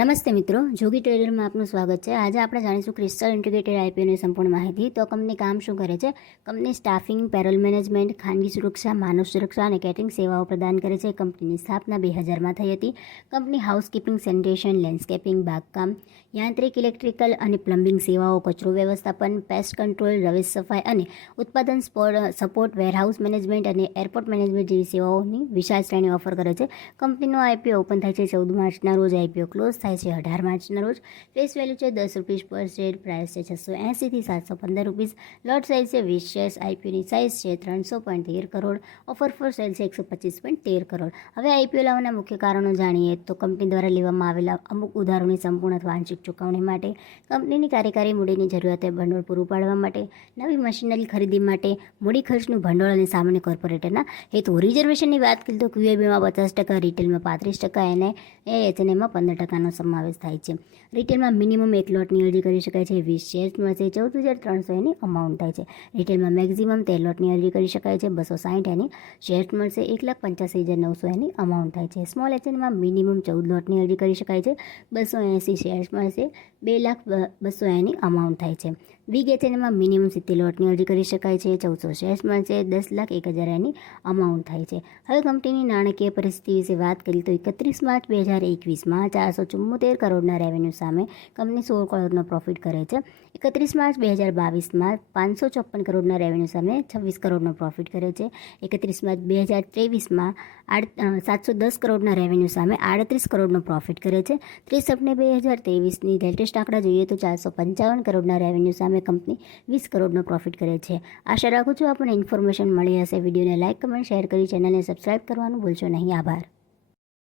નમસ્તે મિત્રો, જોગી ટ્રેડરમાં આપનું સ્વાગત છે। આજે આપણે જાણીશું ક્રિસ્ટલ ઇન્ટિગ્રેટેડ આઈપીઓની સંપૂર્ણ માહિતી। તો કંપની કામ શું કરે છે? કંપની સ્ટાફિંગ, પેરોલ મેનેજમેન્ટ, ખાનગી સુરક્ષા, માનવ સુરક્ષા અને કેટરિંગ સેવાઓ પ્રદાન કરે છે। કંપનીની સ્થાપના 2000માં થઈ હતી। કંપની હાઉસકીપિંગ, સેનિટેશન, લેન્ડસ્કેપિંગ, બાગકામ, યાંત્રિક, ઇલેક્ટ્રિકલ અને પ્લમ્બિંગ સેવાઓ, કચરો વ્યવસ્થાપન, પેસ્ટ કંટ્રોલ, રવેશ સફાઈ અને ઉત્પાદન સપોર્ટ, વેરહાઉસ મેનેજમેન્ટ અને એરપોર્ટ મેનેજમેન્ટ જેવી સેવાઓની વિશાળ શ્રેણી ઓફર કરે છે। કંપનીનો આઈપીઓ ઓપન થાય છે 14 માર્ચના રોજ, આઈપીઓ ક્લોઝ થાય છે 18 માર્ચના રોજ। ફેસ વેલ્યુ છે ₹10 પર શેર, પ્રાઇસ છે 680 થી 715 રૂપીસ, લોટ સાઇઝ છે 20 શેર્સ, આઈપીઓની સાઇઝ છે 300.13 કરોડ, ઓફર ફોર સેલ છે 125.13 કરોડ। હવે આઈપીઓ લાવવાના મુખ્ય કારણો જાણીએ તો કંપની દ્વારા લેવામાં આવેલા અમુક ઉધારોની સંપૂર્ણ અથવા આંશિક ચૂકવણી માટે, કંપનીની કાર્યકારી મૂડીની જરૂરિયાતે ભંડોળ પૂરું પાડવા માટે, નવી મશીનરી ખરીદી માટે, મૂડી ખર્ચનું ભંડોળ અને સામાન્ય કોર્પોરેટરના હેતુ। રિઝર્વેશનની વાત કરીએ તો ક્યુઆઈબીમાં 50%, રિટેલમાં 35% અને એચએનએમાં 15%નો સમાવેશ થાય છે। રિટેલમાં મિનિમમ એક લોટની અરજી કરી શકાય છે, 20 શેર્સ મળશે, 14,300 એની અમાઉન્ટ થાય છે। રિટેલમાં મેક્ઝિમમ 13 લોટની અરજી કરી શકાય છે, 260 એની શેર્સ મળશે, 1,85,900 એની અમાઉન્ટ થાય છે। સ્મોલ એચએનમાં મિનિમમ 14 લોટની અરજી કરી શકાય છે, 280 શેર્સ મળશે, 2,02,000 એની અમાઉન્ટ થાય છે। બિગ એચએનમાં મિનિમમ 70 લોટની અરજી કરી શકાય છે, 1400 શેર્સ મળશે, 10,01,000 એની અમાઉન્ટ થાય છે। હવે કંપનીની નાણાકીય પરિસ્થિતિ વિશે વાત કરીએ તો 31 માર્ચ 2021માં 474 કરોડના રેવન્યુ સામે કંપની 16 કરોડનો પ્રોફિટ કરે છે। 31 માર્ચ 2022માં 554 કરોડના રેવન્યુ સામે 26 કરોડનો પ્રોફિટ કરે છે। 31 માર્ચ 2023માં 710 કરોડના રેવન્યુ સામે 38 કરોડનો પ્રોફિટ કરે છે। 30 સપ્ટેમ્બર 2023ની લેટેસ્ટ આંકડા જોઈએ તો 455 કરોડના રેવન્યુ સામે કંપની 20 કરોડનો પ્રોફિટ કરે છે। આશા રાખું છું આપણને ઇન્ફોર્મેશન મળી હશે। વિડીયોને લાઇક, કમેન્ટ, શેર કરી ચેનલને સબસ્ક્રાઇબ કરવાનું ભૂલશો નહીં। આભાર।